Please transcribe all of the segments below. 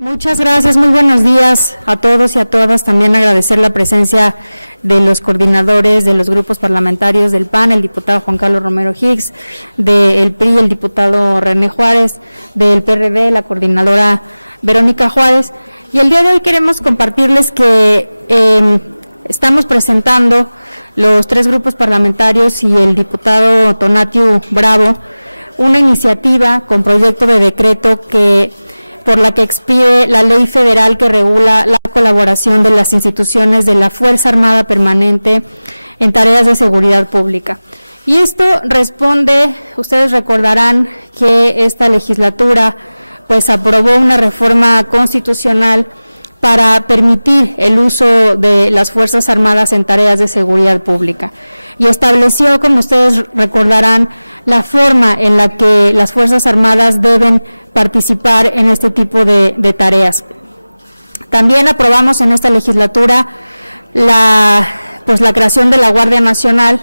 Muchas gracias, muy buenos días a todos y a todas. También agradecer la presencia de los coordinadores de los grupos parlamentarios del PAN, el diputado Juan Carlos Romero Hicks, del PRI, el diputado René Juárez, del PRD, la coordinadora Verónica Juárez. Y el día de hoy queremos compartirles que estamos presentando los tres grupos parlamentarios y el diputado Tonatiu Bravo una iniciativa con proyecto de decreto por la que expide la ley federal que regula la colaboración de las instituciones de la Fuerza Armada Permanente en tareas de seguridad pública. Y esto responde, ustedes recordarán que esta legislatura pues aprobó una reforma constitucional para permitir el uso de las Fuerzas Armadas en tareas de seguridad pública. Y estableció, como ustedes recordarán, la forma en la que las Fuerzas Armadas deben participar en este tipo de tareas. También aprobamos en esta legislatura la creación de la Guardia Nacional,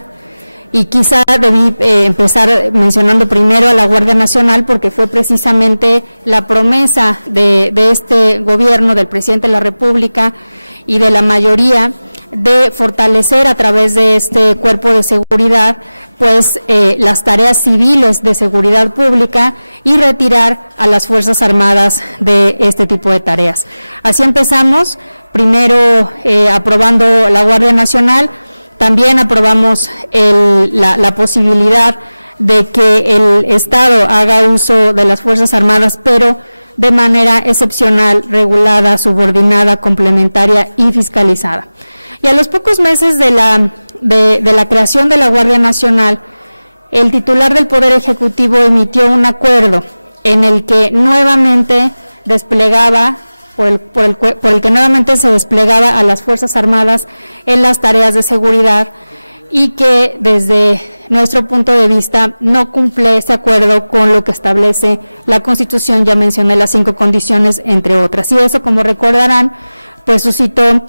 y quizá debí empezar mencionando primero a la Guardia Nacional porque fue precisamente la promesa de este gobierno, del presidente de la República y de la mayoría, de fortalecer a través de este cuerpo de seguridad pues las tareas civiles de seguridad pública y retirar a las Fuerzas Armadas de este tipo de tareas. Así empezamos, primero aprobando la Guardia Nacional. También aprobamos la posibilidad de que el Estado haga uso de las Fuerzas Armadas, pero de manera excepcional, regulada, subordinada, complementaria y fiscalizada. Y a los pocos meses de la creación de la Guardia Nacional, el titular del Poder Ejecutivo emitió un acuerdo en el que nuevamente desplegaba por el que nuevamente se desplegaba a las Fuerzas Armadas en las tareas de seguridad, y que desde nuestro punto de vista no cumple ese acuerdo con lo que establece la Constitución. Ya mencioné las 5 condiciones, entre otras, y eso, como recordarán, pues suscitó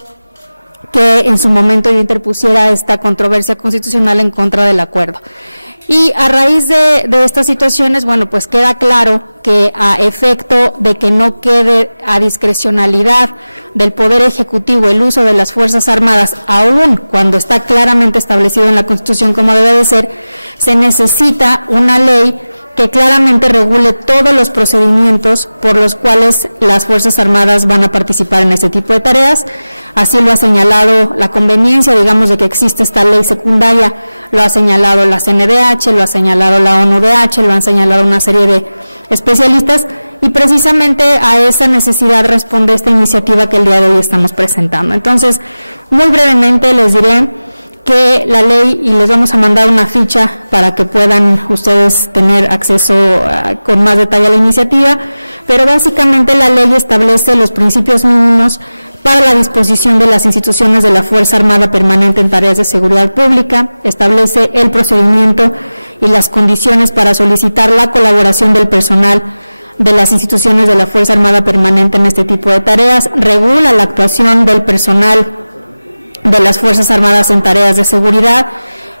que en su momento yo interpusiera esta controversia constitucional en contra del acuerdo. Y a raíz de estas situaciones, bueno, pues queda claro que a efecto de que no quede a discrecionalidad del Poder Ejecutivo el uso de las Fuerzas Armadas, aun cuando está claramente establecido en la Constitución como debe de ser, se necesita una ley que claramente regule todos los procedimientos por los cuales las Fuerzas Armadas van a participar en este tipo de tareas. Así lo ha señalado la conveniencia, digamos, de que existe esta ley secundaria, lo ha señalado la CNDH, lo ha señalado la ONUDH, lo han señalado una serie de especialistas, y precisamente a esa necesidad responde esta iniciativa que el día de hoy estamos presentando. Entonces, muy brevemente les diré que la ley, y les vamos a mandar una ficha para que puedan ustedes tener acceso con más detalle a la iniciativa, pero básicamente la ley establece los principios mínimos para la disposición de las instituciones de la Fuerza Armada Permanente en tareas de seguridad pública, establece el procedimiento y las condiciones para solicitar la colaboración del personal de las instituciones de la Fuerza Armada Permanente en este tipo de tareas, regula la actuación del personal de las Fuerzas Armadas en tareas de seguridad,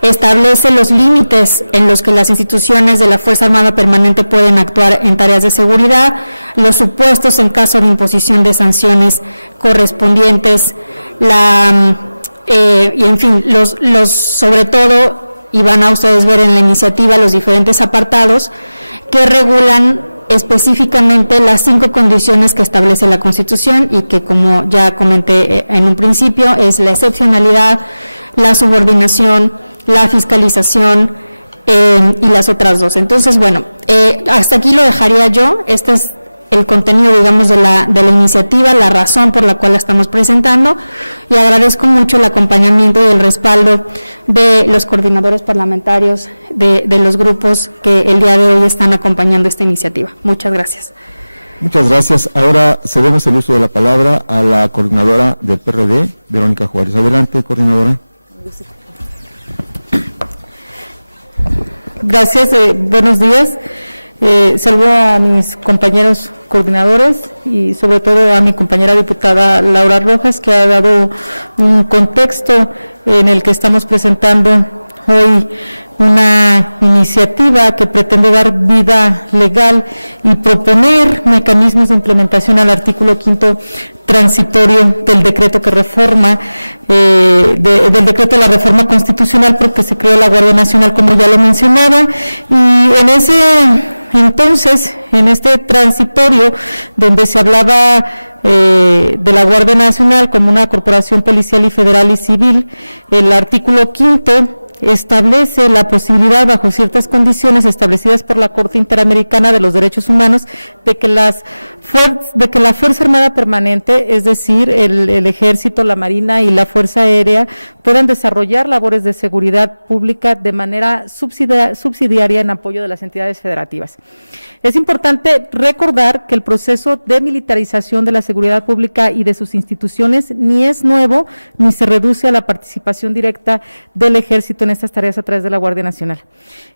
establece los límites en los que las instituciones de la Fuerza Armada Permanente pueden actuar en tareas de seguridad, los supuestos en caso de imposición de sanciones correspondientes, y en fin, los sobre todo, y van a ustedes ver en la iniciativa los diferentes apartados que regulan específicamente las 5 condiciones que establece la Constitución y que, como ya comenté en un principio, es la excepcionalidad, la subordinación, la fiscalización y las otras 2. Entonces, bueno, hasta aquí lo dejaría yo. Este es el contenido, digamos, de la iniciativa, la razón por la cual la estamos presentando, y agradezco mucho el acompañamiento y el respaldo de los coordinadores parlamentarios de los grupos que el día de hoy están acompañando esta iniciativa. Muchas gracias. Muchas gracias. Ahora cedemos el uso de la palabra a la coordinadora del PRD, Verónica Juárez. Adelante, coordinadora. Gracias, buenos días. Saludo a mis compañeros coordinadores y sobre todo a mi compañera diputada Laura Rojas, que ha dado un contexto en el que estamos presentando hoy una iniciativa que pretende dar vida legal y proponer mecanismos de implementación al artículo 5º transitorio del decreto que reforma, del decreto de la reforma constitucional, porque se creó la Guardia Nacional, como ya lo mencionaba, y en este transitorio, donde se hablaba de la Guardia Nacional como una corporación policial y federal y civil, el artículo 5º establece la posibilidad, bajo ciertas condiciones establecidas por la Corte Interamericana de los Derechos Humanos, de que la Fuerza Armada Permanente, es decir, el Ejército, la Marina y la Fuerza Aérea, puedan desarrollar labores de seguridad pública de manera subsidiaria en apoyo de las entidades federativas. Es importante recordar que el proceso de militarización de la seguridad pública y de sus instituciones ni es nuevo ni se reduce a la participación directa del Ejército en estas tareas a través de la Guardia Nacional.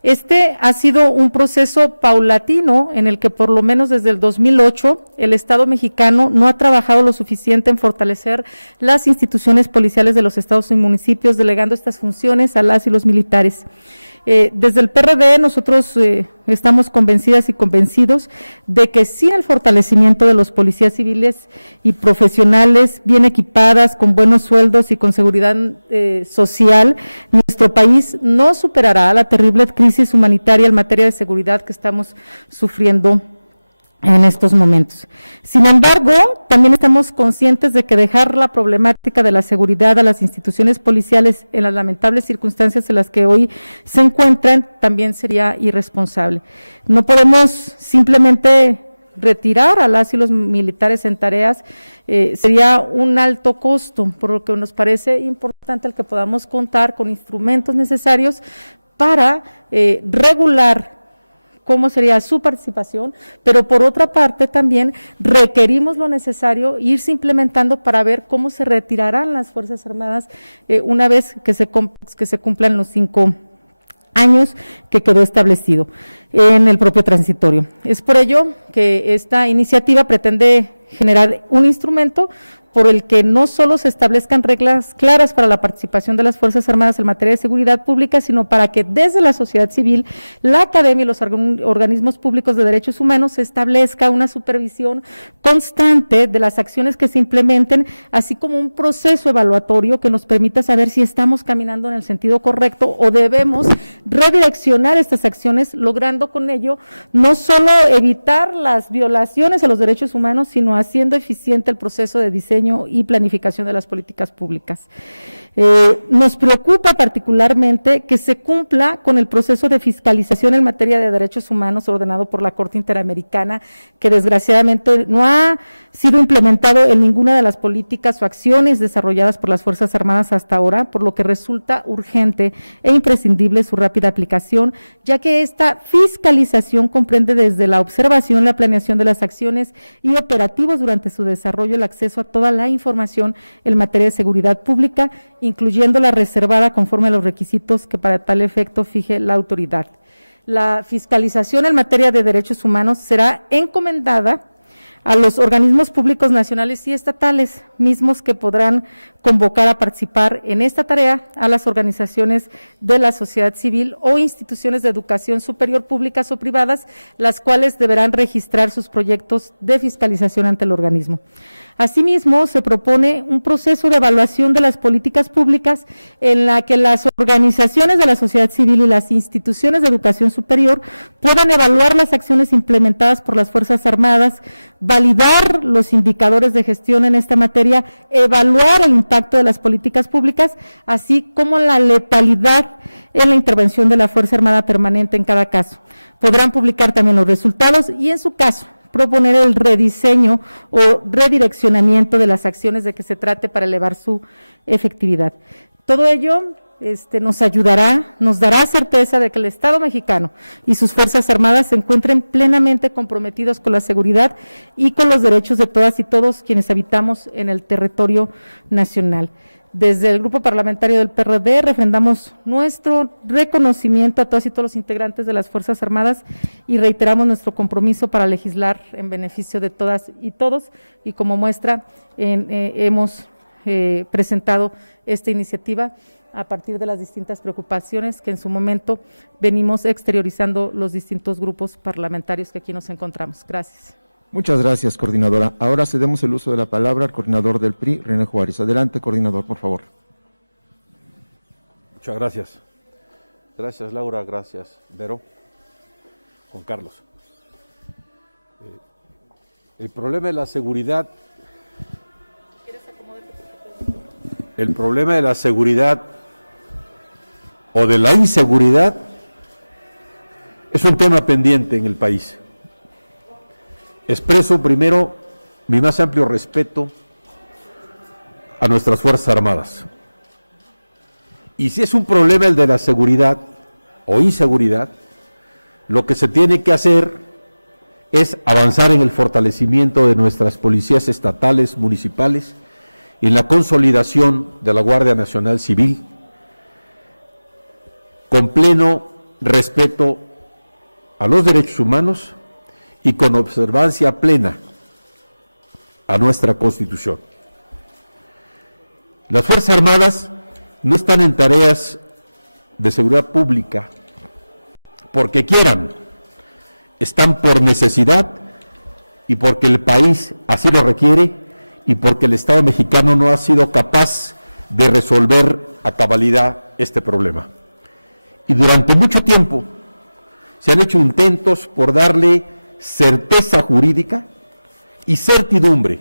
Este ha sido un proceso paulatino en el que por lo menos desde el 2008 el Estado mexicano no ha trabajado lo suficiente en fortalecer las instituciones policiales de los estados y municipios, delegando estas funciones a las y los militares. Desde el PRD nosotros estamos convencidas y convencidos de que sin el fortalecimiento de los policías civiles y profesionales bien equipadas, con buenos sueldos y con seguridad social, nuestro país no superará la terrible crisis humanitaria en materia de seguridad que estamos sufriendo en estos momentos. Sin embargo, también estamos conscientes de que dejar la problemática de la seguridad a las instituciones policiales en las lamentables circunstancias en las que hoy se encuentran también sería irresponsable. No podemos simplemente retirar a las y los militares en tareas, sería un alto costo, por lo que nos parece importante el que podamos contar con instrumentos necesarios para regular cómo sería su participación, pero por otra parte también requerimos lo necesario irse implementando para ver cómo se retirarán las Fuerzas Armadas una vez que se cumplan los 5 años que quedó establecido en el propio transitorio. Es por ello que esta iniciativa pretende generar un instrumento por el que no solo se establezcan reglas claras para la participación de las Fuerzas Armadas en materia de seguridad pública, sino para que desde la sociedad civil, la academia y los organismos públicos de derechos humanos se establezca una supervisión constante de las acciones que se implementen, así como un proceso evaluatorio que nos permita saber si estamos caminando en el sentido correcto o debemos redireccionar estas acciones, logrando con ello no solo evitar las violaciones a los derechos humanos, sino haciendo eficiente el proceso de diseño y planificación de las políticas públicas. Nos preocupa particularmente que se cumpla con el proceso de fiscalización en materia de derechos humanos ordenado por la Corte Interamericana, que desgraciadamente no ha sido implementado en ninguna de las políticas o acciones desarrolladas por las Fuerzas Armadas hasta ahora, por lo que resulta urgente e imprescindible su rápida aplicación, ya que esta fiscalización comprende desde la observación, la planeación de las acciones y operativos durante su desarrollo, el acceso a toda la información en materia de seguridad pública, incluyendo la reservada conforme a los requisitos que para tal efecto fije la autoridad. La fiscalización en materia de derechos humanos será encomendada a los organismos públicos nacionales y estatales, mismos que podrán convocar a participar en esta tarea a las organizaciones de la sociedad civil o instituciones de educación superior públicas o privadas, las cuales deberán registrar sus proyectos de fiscalización ante el organismo. Asimismo, se propone un proceso de evaluación de las políticas públicas en la que las organizaciones de la sociedad civil y las instituciones de educación superior puedan evaluar las acciones implementadas por las Fuerzas Armadas, validar los indicadores de gestión en esta materia, evaluar el impacto de las políticas públicas, así como la letalidad en la intervención de la Fuerza Armada Permanente en cada caso. Podrán publicar también los resultados y, en su caso, proponer el rediseño o redireccionamiento de las acciones de que se trate para elevar su efectividad. Todo ello nos ayudará, nos dará certeza de que el Estado mexicano y sus Fuerzas Armadas se encuentren plenamente comprometidos con la seguridad y con los derechos de todas y todos quienes habitamos en el territorio nacional. Desde el Grupo Parlamentario del PRD refrendamos nuestro reconocimiento a todas y todos los integrantes de las Fuerzas Armadas y reiteramos nuestro compromiso para legislar en beneficio de todas y todos, y como muestra hemos presentado esta iniciativa a partir de las distintas preocupaciones que en su momento venimos exteriorizando los distintos grupos parlamentarios que aquí nos encontramos. Gracias. Muchas gracias, coordinadora. Ahora cedemos el uso de la palabra al coordinador del PRI, René Juárez. Adelante, coordinador, por favor. Muchas gracias. Gracias, Laura. Gracias, Vero. Juan Carlos. El problema de la seguridad. El problema de la seguridad o de la inseguridad es un tema pendiente en el país. Expreso primero mi más amplio respeto a nuestras Fuerzas Armadas. Y si es un problema el de la seguridad o inseguridad, lo que se tiene que hacer es avanzar en el fortalecimiento de nuestras policías estatales, municipales, y en la consolidación de la Guardia Nacional Civil, con pleno respeto a los derechos humanos y con observancia plena a nuestra Constitución. Las Fuerzas Armadas no están en tareas de seguridad pública porque quieran, están por necesidad y porque el país así lo requiere y porque el Estado mexicano no ha sido capaz de resolver a cabalidad este problema. Y durante mucho tiempo se han hecho intentos por darle certeza jurídica y certidumbre,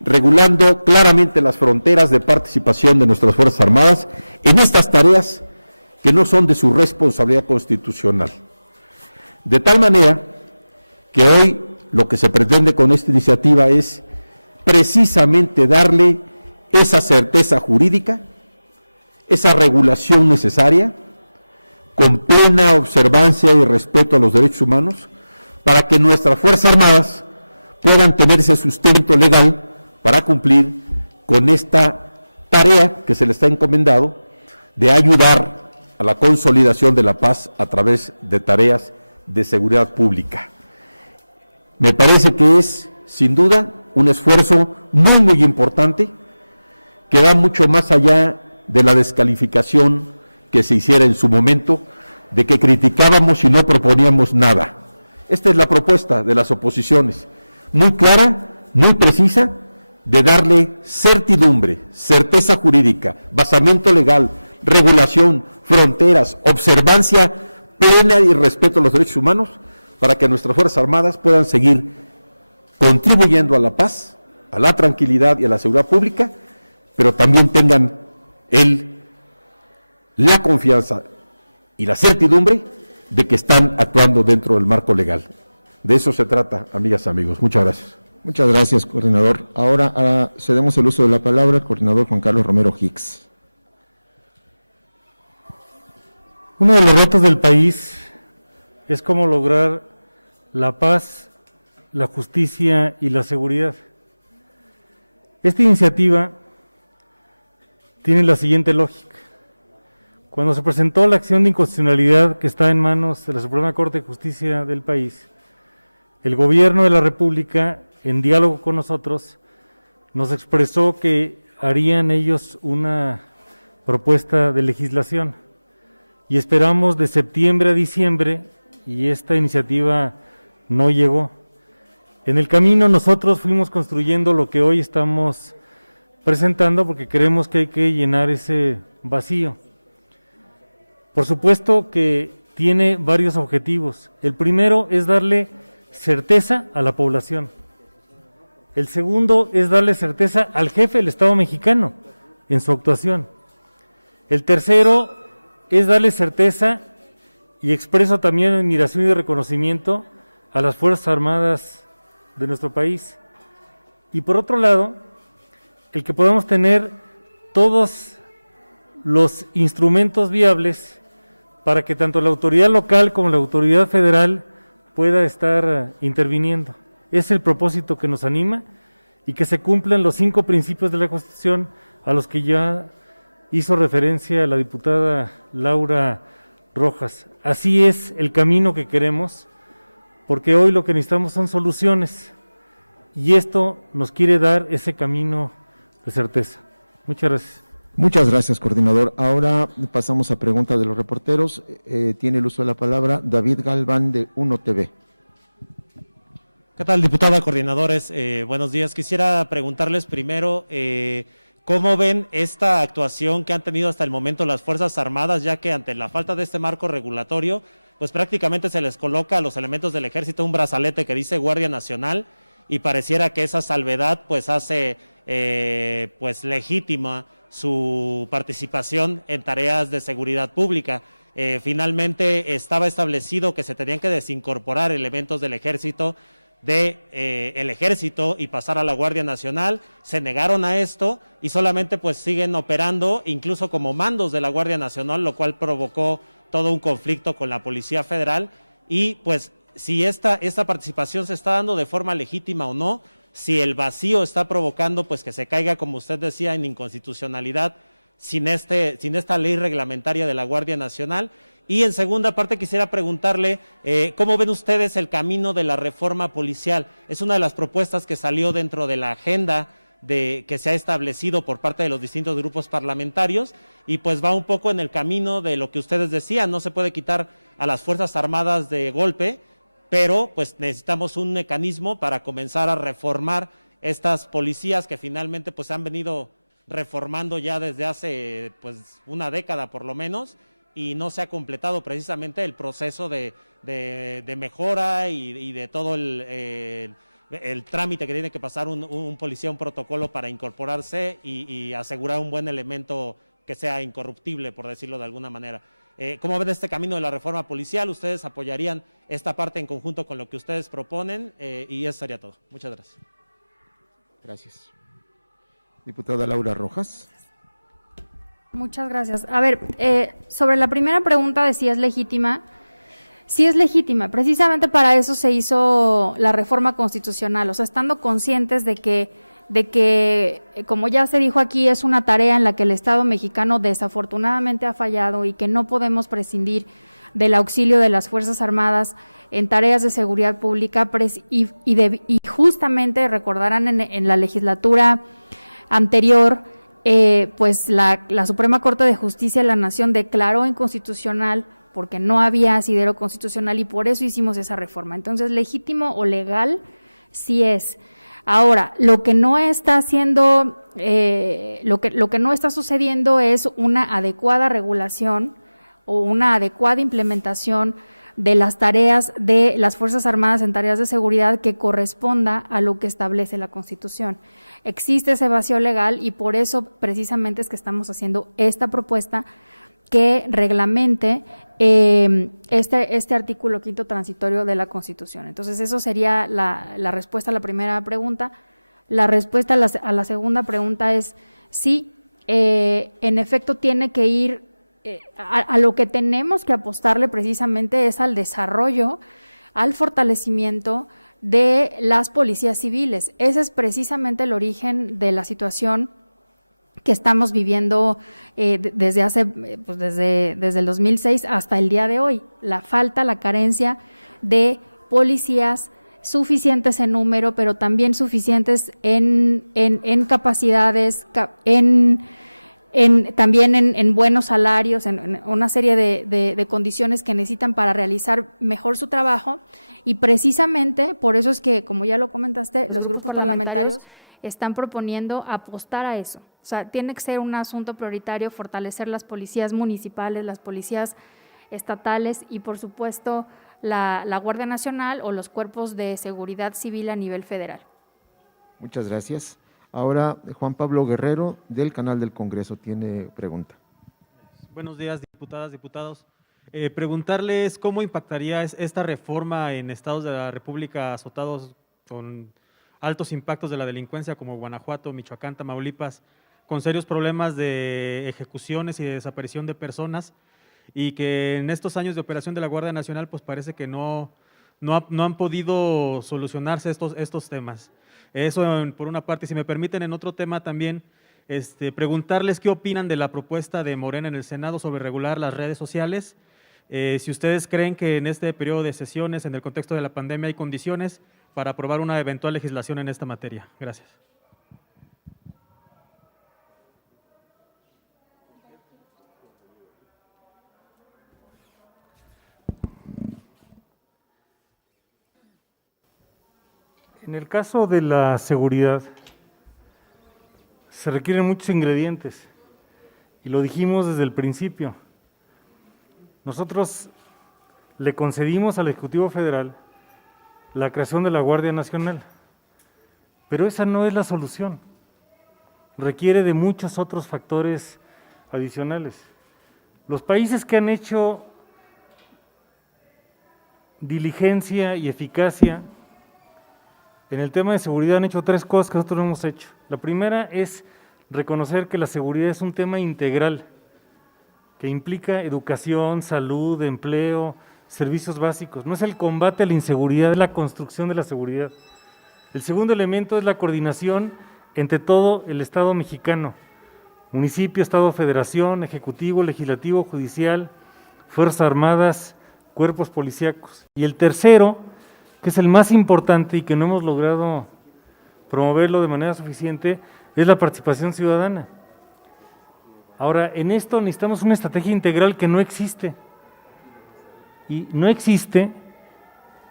regulando claramente las fronteras de participación de nuestras Fuerzas Armadas en estas tareas que no son de su responsabilidad constitucional. De tal manera que hoy lo que se pretende con esta iniciativa es precisamente darle esa certeza jurídica, esa regulación necesaria, con plena observancia y respeto a los derechos humanos, para que nuestras Fuerzas Armadas puedan tener ese sustento legal para cumplir con esta tarea que se les está encomendado de ayudar a la consolidación de la paz a través de tareas de seguridad pública. Me parece que es, sin duda, un esfuerzo muy importante que va mucho más allá de la descalificación que se hiciera en su momento, de que criticábamos y no proponíamos nada. Esta es la propuesta de las oposiciones, muy clara, muy precisa, de darle certidumbre, certeza jurídica, basamento legal, regulación, fronteras, observancia plena y respeto a los derechos humanos, para que nuestras Fuerzas Armadas puedan seguir contribuyendo a la paz, a la tranquilidad y a la seguridad pública, pero también tengan la confianza y la certidumbre de que están actuando dentro del marco legal. De eso se trata, amigas y amigos. Muchas gracias. Muchas gracias, coordinador. Ahora cedemos el uso de la palabra al coordinador Juan Carlos Romero Hicks. Uno de los retos del país es cómo lograr la paz, la justicia y la seguridad. Esta iniciativa tiene la siguiente lógica. Cuando se presentó la acción de inconstitucionalidad que está en manos de la Suprema Corte de Justicia del país, el Gobierno de la República, en diálogo con nosotros, nos expresó que harían ellos una propuesta de legislación y esperamos de septiembre a diciembre y esta iniciativa no llegó. En el camino nosotros fuimos construyendo lo que hoy estamos presentando porque creemos que hay que llenar ese vacío. Por supuesto que tiene varios objetivos. El primero es darle certeza a la población. El segundo es darle certeza al jefe del Estado mexicano en su actuación. El tercero es darle certeza y expreso también admiración y reconocimiento a las Fuerzas Armadas de nuestro país. Y por otro lado, el que podamos tener todos los instrumentos viables para que tanto la autoridad local como la autoridad federal pueda estar interviniendo. Es el propósito que nos anima y que se cumplan los 5 principios de la Constitución a los que ya hizo referencia la diputada Laura Rojas. Así es el camino que queremos, porque hoy lo que necesitamos son soluciones y esto nos quiere dar ese camino de certeza. Muchas gracias. Muchas gracias, coordinador. Ahora pasamos a preguntas de los reporteros. Tiene el uso de la palabra David Galván de Uno TV. ¿Qué tal, diputada, coordinadores? Buenos días. Quisiera preguntarles primero, ¿cómo ven esta actuación que han tenido hasta el momento las Fuerzas Armadas, ya que ante la falta de este marco regulatorio, pues prácticamente se les coloca a los elementos del Ejército un brazalete que dice Guardia Nacional y pareciera que esa salvedad pues hace pues legítima su participación en tareas de seguridad pública? Finalmente estaba establecido que se tenían que desincorporar elementos del Ejército el Ejército y pasar a la Guardia Nacional. Se negaron a esto y solamente pues siguen operando incluso como mandos de la Guardia Nacional, lo cual provocó todo un conflicto con la Policía Federal. Y pues si esta participación se está dando de forma legítima o no, si el vacío está provocando pues que se caiga, como usted decía, en inconstitucionalidad sin esta ley reglamentaria de la Guardia Nacional. Y en segunda parte quisiera preguntarle, ¿cómo ven ustedes el camino de la reforma policial? Es una de las propuestas que salió dentro de la agenda que se ha establecido por parte de los distintos grupos parlamentarios y pues va un poco en el camino de lo que ustedes decían. No se puede quitar a las Fuerzas Armadas de golpe, pero pues necesitamos un mecanismo para comenzar a reformar estas policías que finalmente pues han venido reformando ya desde hace pues una década por lo menos, y no se ha completado precisamente el proceso de mejora y de todo el trámite que tiene que pasar un policía, un protocolo para incorporarse y asegurar un buen elemento que sea incorruptible, por decirlo de alguna manera. ¿Cómo ven este camino de la reforma policial? ¿Ustedes apoyarían esta parte en conjunto con lo que ustedes proponen? Y eso sería todo. Muchas gracias. Gracias. Diputada Laura Rojas. Muchas gracias. A ver, sobre la primera pregunta de si es legítima, sí es legítima. Precisamente para eso se hizo la reforma constitucional, o sea, estando conscientes de que, como ya se dijo aquí, es una tarea en la que el Estado mexicano desafortunadamente ha fallado y que no podemos prescindir del auxilio de las Fuerzas Armadas en tareas de seguridad pública, y justamente recordarán en la legislatura anterior, pues la Suprema Corte de Justicia de la Nación declaró inconstitucional porque no había asidero constitucional y por eso hicimos esa reforma. Entonces, legítimo o legal sí es. Ahora, lo que no está haciendo, lo que no está sucediendo es una adecuada regulación o una adecuada implementación de las tareas de las Fuerzas Armadas en tareas de seguridad que corresponda a lo que establece la Constitución. Existe ese vacío legal y por eso precisamente es que estamos haciendo esta propuesta que reglamente este artículo 5º transitorio de la Constitución. Entonces, eso sería la respuesta a la primera pregunta. La respuesta a la segunda pregunta es sí, en efecto tiene que ir a lo que tenemos que apostarle precisamente es al desarrollo, al fortalecimiento de las policías civiles. Ese es precisamente el origen de la situación que estamos viviendo desde el 2006 hasta el día de hoy. La falta, la carencia de policías suficientes en número, pero también suficientes en capacidades, también en buenos salarios, en una serie de condiciones que necesitan para realizar mejor su trabajo. Y precisamente por eso es que, como ya lo comentaste, los grupos parlamentarios están proponiendo apostar a eso. O sea, tiene que ser un asunto prioritario fortalecer las policías municipales, las policías estatales y, por supuesto, la Guardia Nacional o los cuerpos de seguridad civil a nivel federal. Muchas gracias. Ahora, Juan Pablo Guerrero, del Canal del Congreso, tiene pregunta. Buenos días, diputadas, diputados. Preguntarles cómo impactaría esta reforma en estados de la República azotados con altos impactos de la delincuencia como Guanajuato, Michoacán, Tamaulipas, con serios problemas de ejecuciones y de desaparición de personas, y que en estos años de operación de la Guardia Nacional pues parece que no han podido solucionarse estos temas. Eso por una parte. Si me permiten, en otro tema también, preguntarles qué opinan de la propuesta de Morena en el Senado sobre regular las redes sociales. Si ustedes creen que en este periodo de sesiones, en el contexto de la pandemia, hay condiciones para aprobar una eventual legislación en esta materia. Gracias. En el caso de la seguridad, se requieren muchos ingredientes, y lo dijimos desde el principio. Nosotros le concedimos al Ejecutivo Federal la creación de la Guardia Nacional, pero esa no es la solución. Requiere de muchos otros factores adicionales. Los países que han hecho diligencia y eficacia en el tema de seguridad han hecho tres cosas que nosotros no hemos hecho. La primera es reconocer que la seguridad es un tema integral, que implica educación, salud, empleo, servicios básicos. No es el combate a la inseguridad, es la construcción de la seguridad. El segundo elemento es la coordinación entre todo el Estado mexicano, municipio, Estado, Federación, Ejecutivo, Legislativo, Judicial, Fuerzas Armadas, cuerpos policíacos. Y el tercero, que es el más importante y que no hemos logrado promoverlo de manera suficiente, es la participación ciudadana. Ahora, en esto necesitamos una estrategia integral que no existe. Y no existe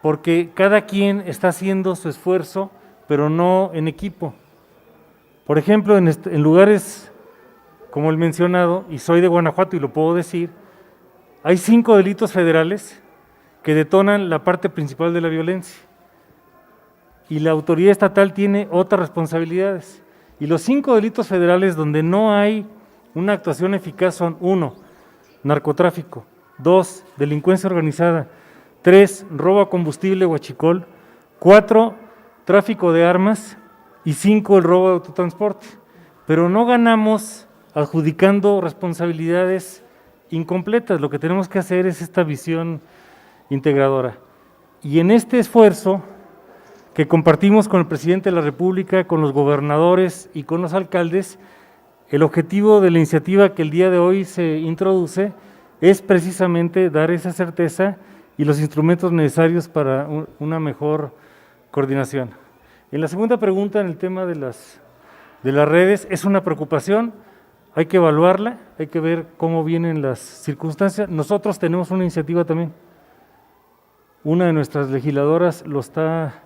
porque cada quien está haciendo su esfuerzo, pero no en equipo. Por ejemplo, en lugares como el mencionado, y soy de Guanajuato y lo puedo decir, hay 5 delitos federales que detonan la parte principal de la violencia. Y la autoridad estatal tiene otras responsabilidades. Y los 5 delitos federales donde no hay una actuación eficaz son: 1, narcotráfico; 2, delincuencia organizada; 3, robo a combustible o huachicol; 4, tráfico de armas; y 5, el robo de autotransporte. Pero no ganamos adjudicando responsabilidades incompletas. Lo que tenemos que hacer es esta visión integradora. Y en este esfuerzo que compartimos con el presidente de la República, con los gobernadores y con los alcaldes, el objetivo de la iniciativa que el día de hoy se introduce es precisamente dar esa certeza y los instrumentos necesarios para una mejor coordinación. En la segunda pregunta, en el tema de las redes, es una preocupación, hay que evaluarla, hay que ver cómo vienen las circunstancias. Nosotros tenemos una iniciativa también. Una de nuestras legisladoras lo está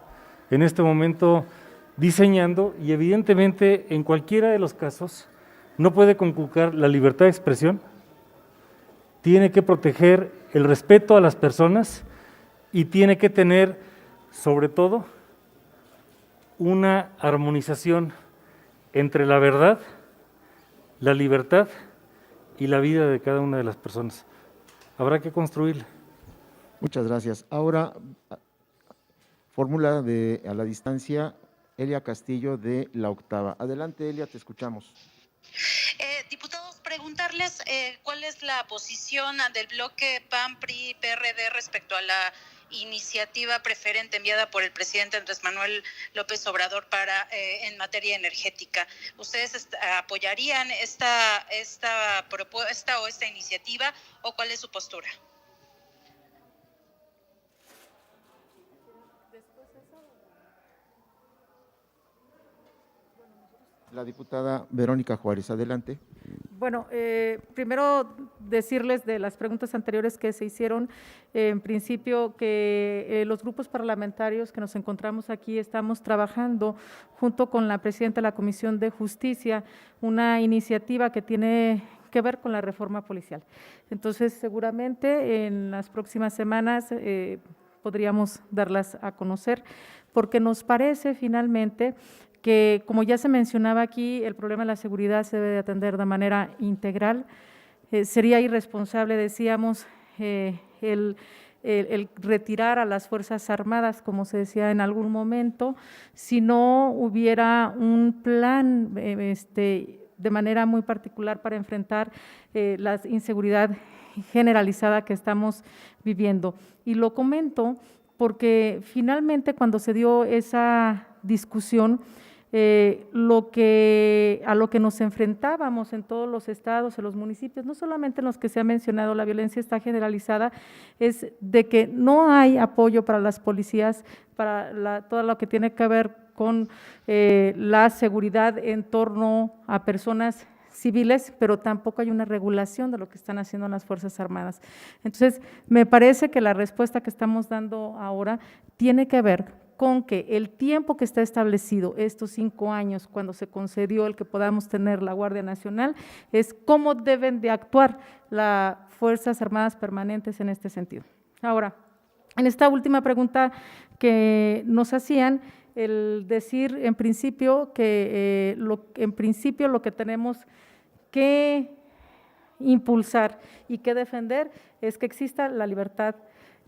en este momento diseñando, y evidentemente en cualquiera de los casos no puede conculcar la libertad de expresión, tiene que proteger el respeto a las personas y tiene que tener, sobre todo, una armonización entre la verdad, la libertad y la vida de cada una de las personas. Habrá que construirla. Muchas gracias. Ahora, fórmula a la distancia, Elia Castillo de La Octava. Adelante, Elia, te escuchamos. Diputados, preguntarles cuál es la posición del bloque PAN, PRI, PRD respecto a la iniciativa preferente enviada por el presidente Andrés Manuel López Obrador en materia energética. ¿Ustedes apoyarían esta propuesta o esta iniciativa, o cuál es su postura? La diputada Verónica Juárez, adelante. Bueno, primero decirles de las preguntas anteriores que se hicieron, en principio que los grupos parlamentarios que nos encontramos aquí estamos trabajando junto con la presidenta de la Comisión de Justicia una iniciativa que tiene que ver con la reforma policial. Entonces, seguramente en las próximas semanas podríamos darlas a conocer, porque nos parece finalmente que, como ya se mencionaba aquí, el problema de la seguridad se debe de atender de manera integral. Sería irresponsable, decíamos, el retirar a las Fuerzas Armadas, como se decía en algún momento, si no hubiera un plan de manera muy particular para enfrentar la inseguridad generalizada que estamos viviendo. Y lo comento porque finalmente, cuando se dio esa discusión, a lo que nos enfrentábamos en todos los estados, en los municipios, no solamente en los que se ha mencionado, la violencia está generalizada, es de que no hay apoyo para las policías, para todo lo que tiene que ver con la seguridad en torno a personas civiles, pero tampoco hay una regulación de lo que están haciendo las Fuerzas Armadas. Entonces, me parece que la respuesta que estamos dando ahora tiene que ver con que el tiempo que está establecido, estos 5 años, cuando se concedió el que podamos tener la Guardia Nacional, es cómo deben de actuar las Fuerzas Armadas permanentes en este sentido. Ahora, en esta última pregunta que nos hacían, el decir en principio que lo que tenemos que impulsar y que defender es que exista la libertad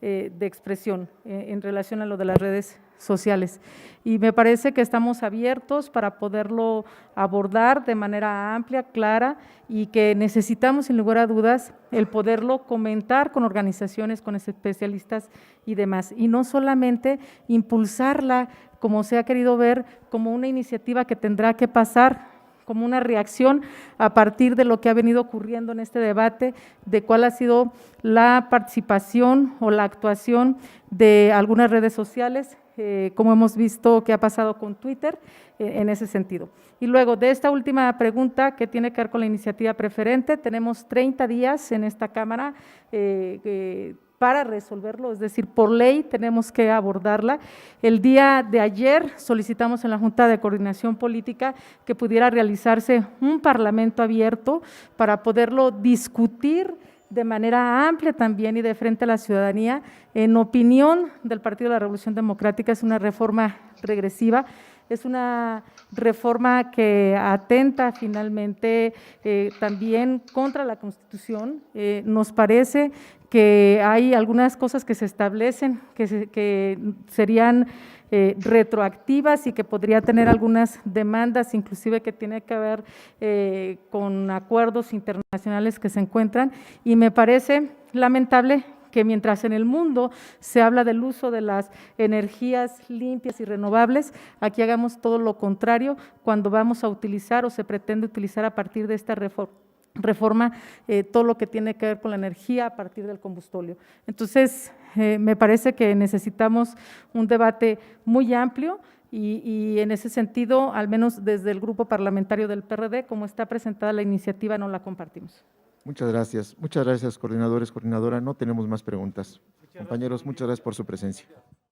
de expresión en relación a lo de las redes sociales. Y me parece que estamos abiertos para poderlo abordar de manera amplia, clara, y que necesitamos, sin lugar a dudas, el poderlo comentar con organizaciones, con especialistas y demás. Y no solamente impulsarla, como se ha querido ver, como una iniciativa que tendrá que pasar como una reacción a partir de lo que ha venido ocurriendo en este debate, de cuál ha sido la participación o la actuación de algunas redes sociales, como hemos visto que ha pasado con Twitter, en ese sentido. Y luego, de esta última pregunta que tiene que ver con la iniciativa preferente, tenemos 30 días en esta Cámara para resolverlo, es decir, por ley tenemos que abordarla. El día de ayer solicitamos en la Junta de Coordinación Política que pudiera realizarse un parlamento abierto para poderlo discutir de manera amplia también y de frente a la ciudadanía. En opinión del Partido de la Revolución Democrática, es una reforma regresiva, es una reforma que atenta finalmente también contra la Constitución. Nos parece que hay algunas cosas que se establecen que serían retroactivas y que podría tener algunas demandas, inclusive que tiene que ver con acuerdos internacionales que se encuentran, y me parece lamentable que mientras en el mundo se habla del uso de las energías limpias y renovables, aquí hagamos todo lo contrario cuando vamos a utilizar o se pretende utilizar a partir de esta reforma todo lo que tiene que ver con la energía a partir del combustóleo. Entonces, me parece que necesitamos un debate muy amplio y en ese sentido, al menos desde el grupo parlamentario del PRD, como está presentada la iniciativa, no la compartimos. Muchas gracias, coordinadores, coordinadora. No tenemos más preguntas. Compañeros, muchas gracias por su presencia.